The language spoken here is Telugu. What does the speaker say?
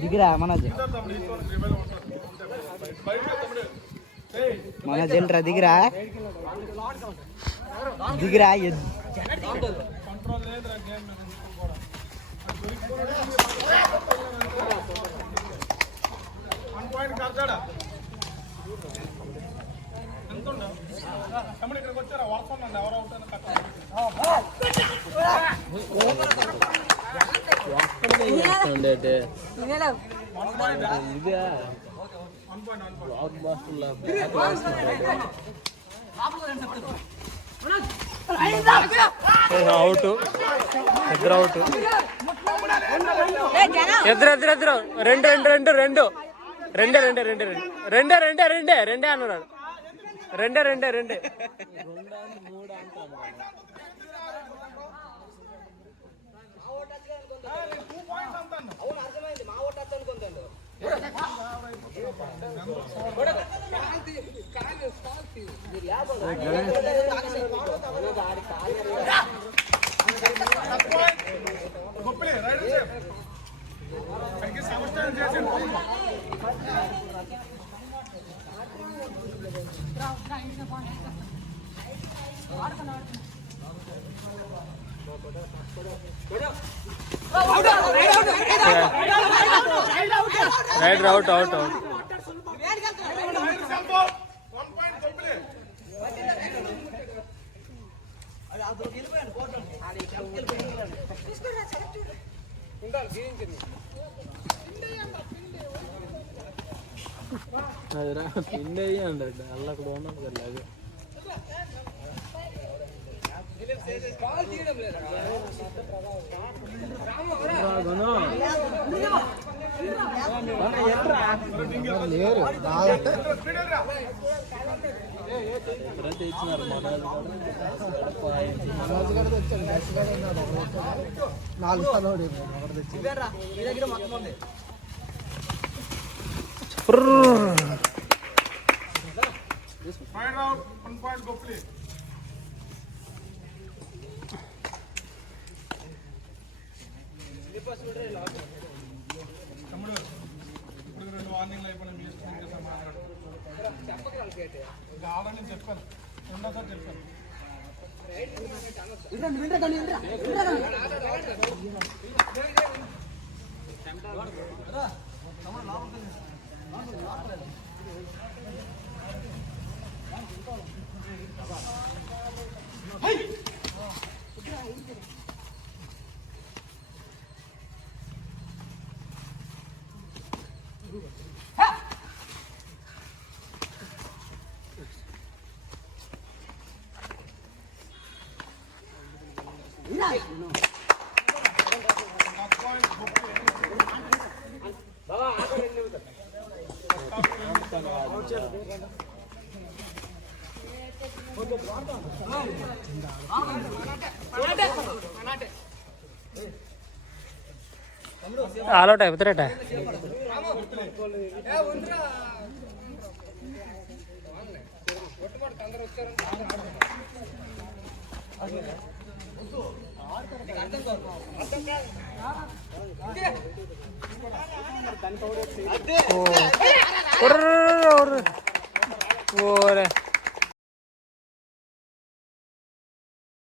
దిగిరా మన జల్రా దిగిరా దిగిరా ఇక్కడికి వచ్చారా వరసండి ఎవరు అవుతాను అవుట్ ఇద్దరు అవుట్ ఇద్దరు రెండు రెండు రెండు రెండు రెండే రెండే రెండే రెండే రెండే రెండే రెండే అన్నాడు రెండే రెండే రెండే రైట్ అవుట్ అవుట్ అవుట్ అదిరా పిండి అండి అల్ల కూడా ఉన్నాం కదా అది ఎప్పుడైతే ఇచ్చినారు మనోజ్ తమ్ముడు ఇప్పుడు 2 వార్నింగ్లు అయిపోయినా మీ ఇష్టం ఆడని చెప్పాను రెండోసారి చెప్పాను ఆల్ అవుట్ అయిపోతారట